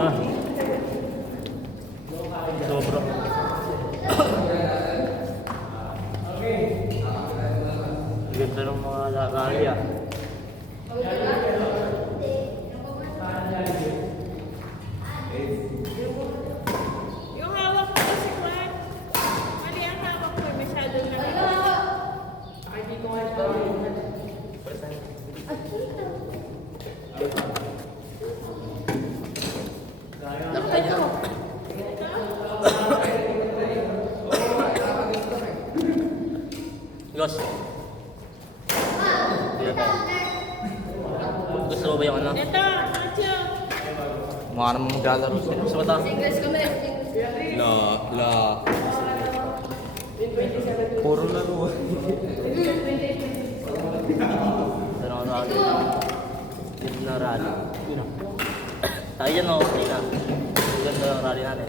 Ah. Sobra. Ganda ng mga rally ah. Yung hawak ko kasi Juan. Mali ang hawak ko. Masyadong nakita. Hindi ko nga ito. Nakatay niya. Los. Dito tayo. Gusto mo ba yung ano? Ito, Nacho. Mukha naman maglalaro sila. Gusto mo ito? Singles kami. La. Puro laro. Pero ako rally. Dito na rally. Tayo dyan okay na. Ganda ng rally natin.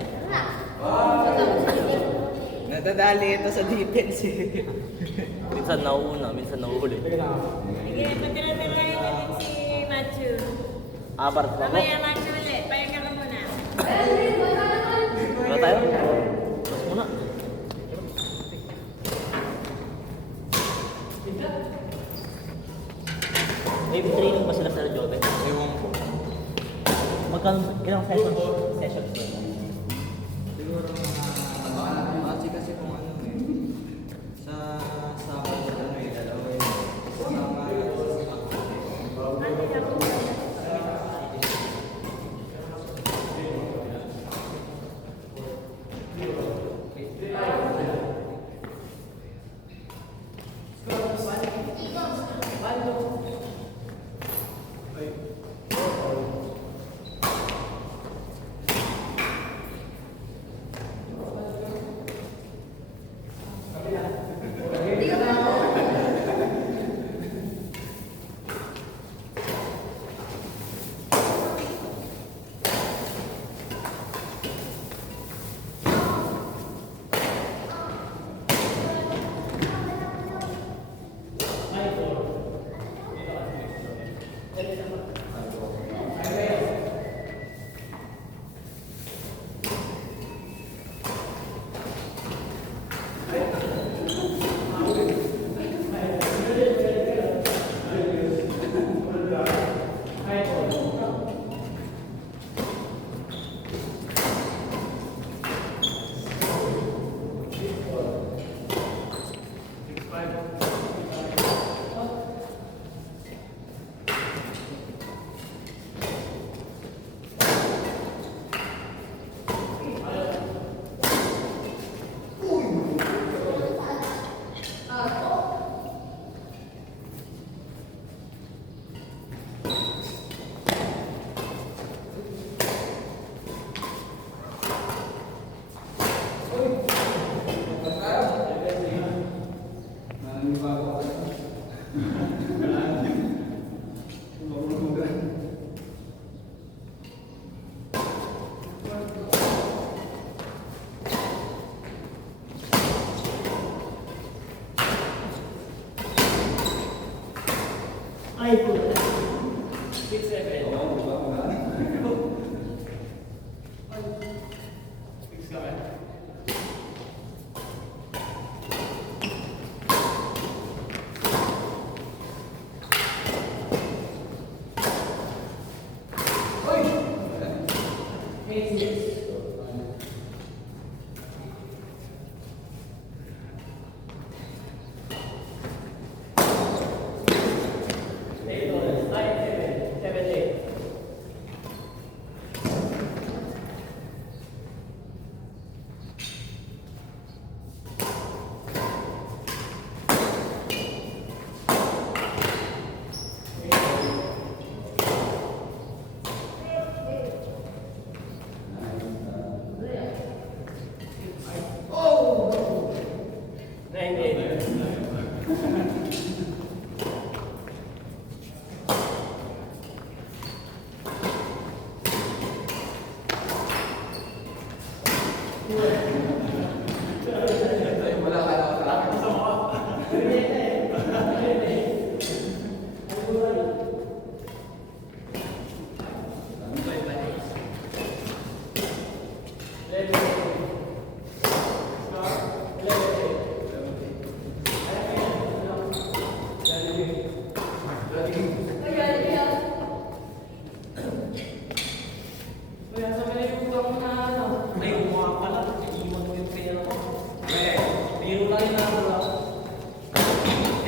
Nadadali ito sa defense. Minsan nauuna, minsan nauhuli. Sige, patira-tira yun si Matthew. Apat pa mo. Mamaya Matthew ulit. Pahinga ka muna. Wala tayo? Mas muna. May training ba sila sa Jobe? Ewan ko. Magkano, ilang sessions ba? Siguro kasi kung ano eh. Sa ano eh, dalawa eh. Sama Ay, po. 6-7.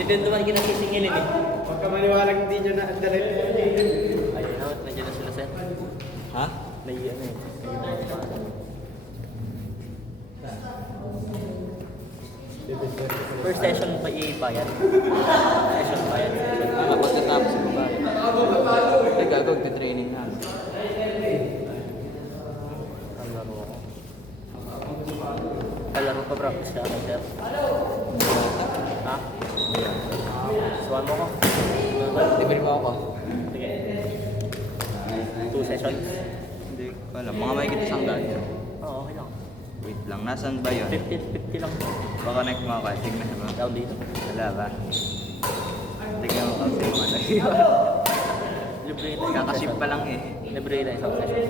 Hindi din naman kinasisingilin eh. Pagka maniwalang hindi nyo na ang dalhin. Ayun na, nandiyan na sila sir. Ha? May ano eh. May mga paano. First session pa ibayad. Session bayad. Pagkatapos ko ba? Ay, gagawag na training na. Ang laro ko. Kalaro pa practice ka agad sir. Ha? Suwan mo ko. Libre mo ako. Sige. 2 sessions. Hindi ko alam. Mga may kita isang daan yun. Oo, okay lang. Wait lang. Nasaan ba yun? 50 lang. Baka connect mo ako. Tignan mo. Down dito. Wala ba? Tignan mo kasi yung ano yun. Libre ito. Kakaship pa lang eh. Libre ito isang session.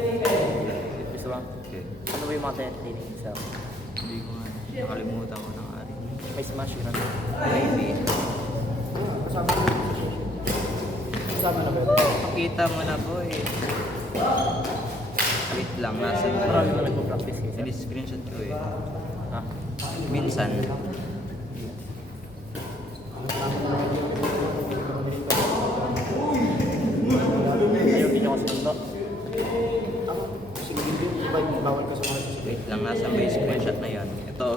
Gusto ba? Okay. Ano ba yung mga training sir? Hindi ko nga. Nakalimutan ko ng ari. May smash yun ano? Maybe. Kasama na ba? Pakita mo na boy. Wait lang. Nasaan ba Marami yun? na nagpo-practice kayo sir. Ini-screenshot ko eh. Ha? Minsan. Ayaw din ako sa mundo. Sige, hindi. Bawal ka sa mga sasakit. Wait lang. Nasaan ba yung screenshot na yan? Ito.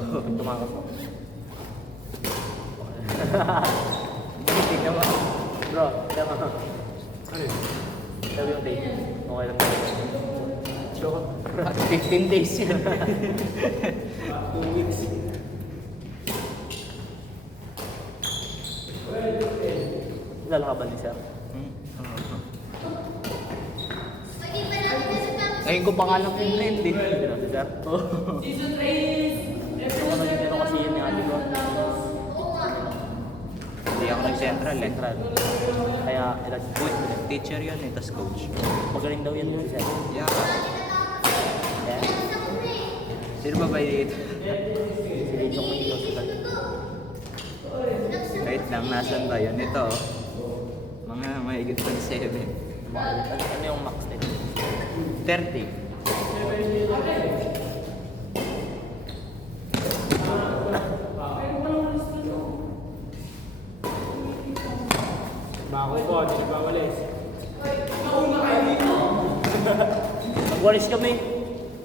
Tumakas ako. Tingnan mo. Bro, tingnan mo. Ano yun? Sabi yung date. Okay lang. Sure. 15 days yun. 2 weeks. Lalakaban ni sir. Ngayon ko pa nga lang pinrint eh. Hindi na si sir. Yung ano yung kasi yun yung ate ko. Hindi ako nag-central eh. Central. Kaya ilag Good teacher yun eh, tas coach. magaling daw yan si sir. Yeah. Yeah. Sino ba ba dito? Si Lidong may ilo sa Wait lang, nasan ba yun? Ito. Mga mahigit ng 7. Ano yung max nito? 30. Bako po, hindi na bawalis. Nagwalis kami.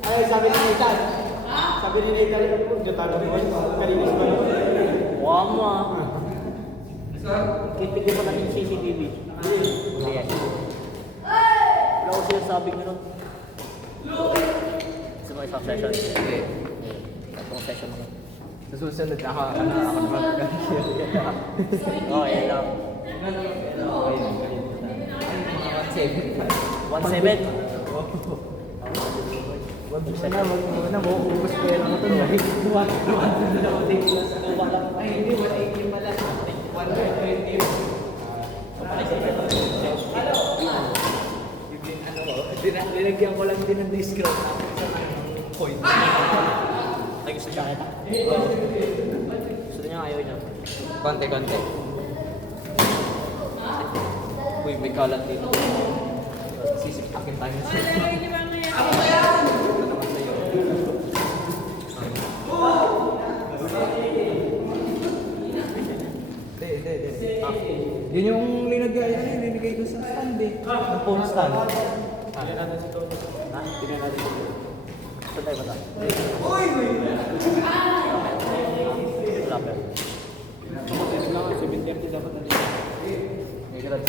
Ay, sabi ni Nathan. Sabi ni Nathan, yung tanong mo, kalinis ba? Wow mo ah. Kitigil pa natin yung CCTV. Hindi yan. Wala ko sinasabing gano'n. Gusto mo isang session? Sige. Tatlong session naman. Sa susunod, ako naman. Oo, yan lang. 1-7. Wag mo na, mauubos ko yan ang ito. Ay, hindi, 180 pala. 120. Linagyan ko lang din ng discount. Point. Ay, gusto siya kita. Gusto niya, ayaw niya. Konti. Uy, may kalat dito. Sisipakin tayo sa Malalagay ni Mama yan. Yun yung linagay ko sa stand eh. Ang phone stand. Pili natin si Toto. Ha? Pili natin si Toto. Saan tayo ba ito? Wala pa. Ito lang, 7:30 dapat nandito. May kalat.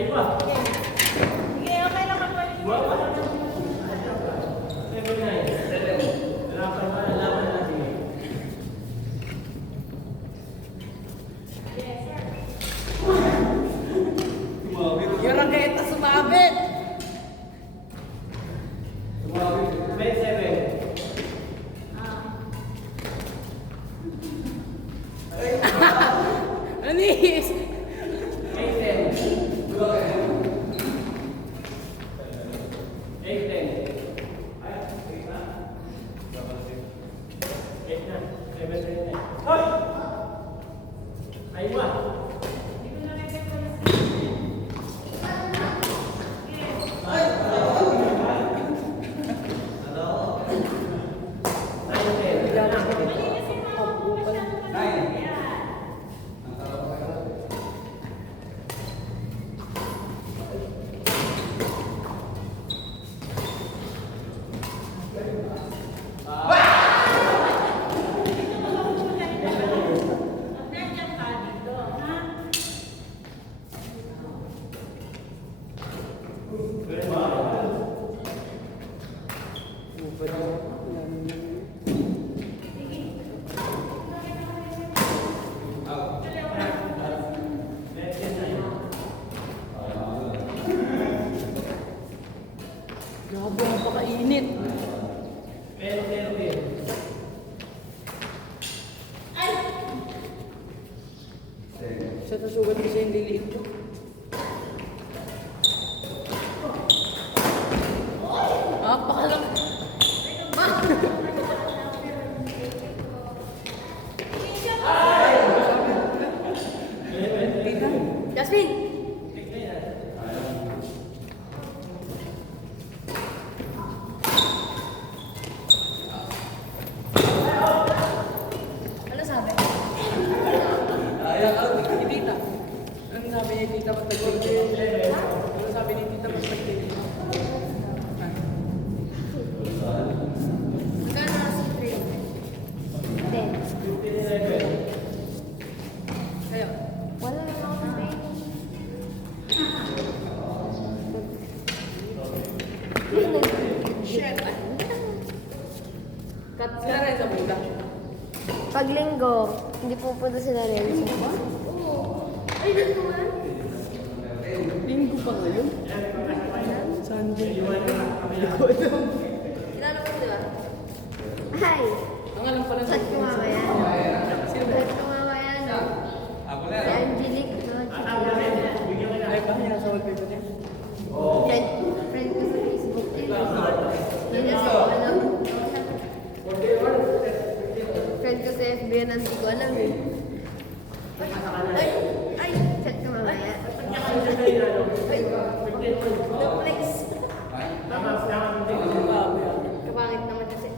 Sige, okay lang magbalik. Yung rangketa sumabit. Anis! Grabe, ang pakainit. Sa nasugat ko siya yung liliit ko. Pakalang. Jasmine! Ano sabi? Ni Tita. Ano sabi ni Tita pag nag-tita? Ano sabi ni Tita pag nag-tita? Magkano na sa free? 10. Kaya, Wala na ako na pay. shit! Cut sila rin sa buda. Pag linggo, hindi pupunta sila rin. Ay, dito nga? Linggo pa ngayon. Sunday. Kilala ko, di ba? Hi! Ang alam pala sa Chat ko mamaya. Sino ba? Chat ko mamaya, no? Si Angelique, no? Ay, kami nasa wallpaper niya. Friend ko sa Facebook. Yun na sa alam. Friend ko sa FB yan, hindi ko alam eh. Ay! Chat ko mamaya. Ay! The place. Kapangit naman kasi.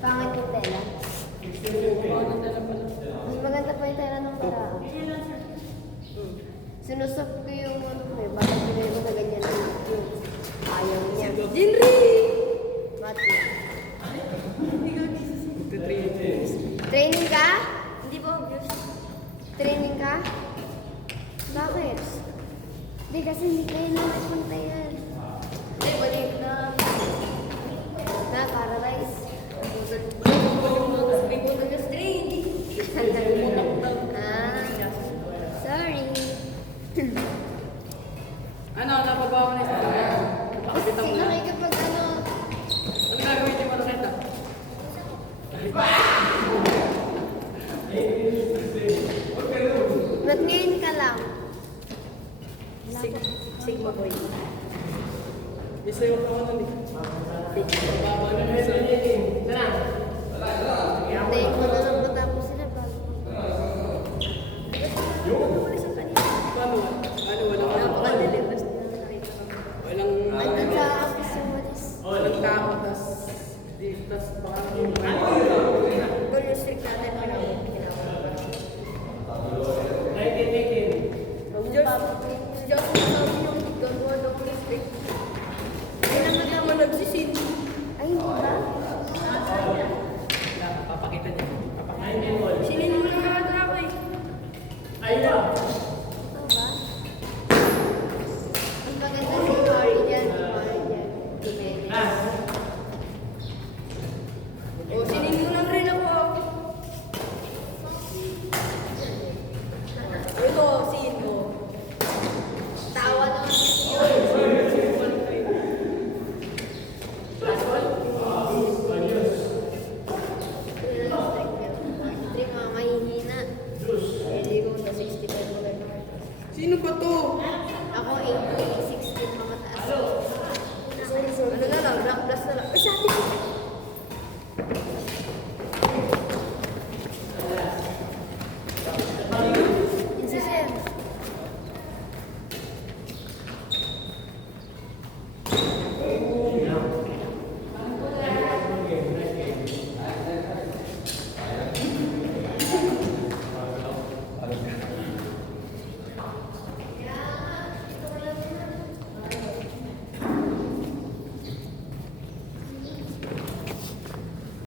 Pangit yung tela. Mas maganda pa yung tela ng para. Sinusap ko yung ano ko eh. Bakit pinay ko na ganyan yung ayaw niya. Jinri! Mati. Training ka? Hindi ba obvious? Training ka? Bakit? Hindi kasi hindi kayo naman punta yan. Hindi, balik na. Na, para rice. Bubutog yung string. Sorry. Ano, napabawa na isa. Nakakita mo lang. Nakikipag ano, Ano gagawin niyo para kita? ba't ngayon ka lang? Sigma boy. Bisa yung pangalan eh. Bababa na isa.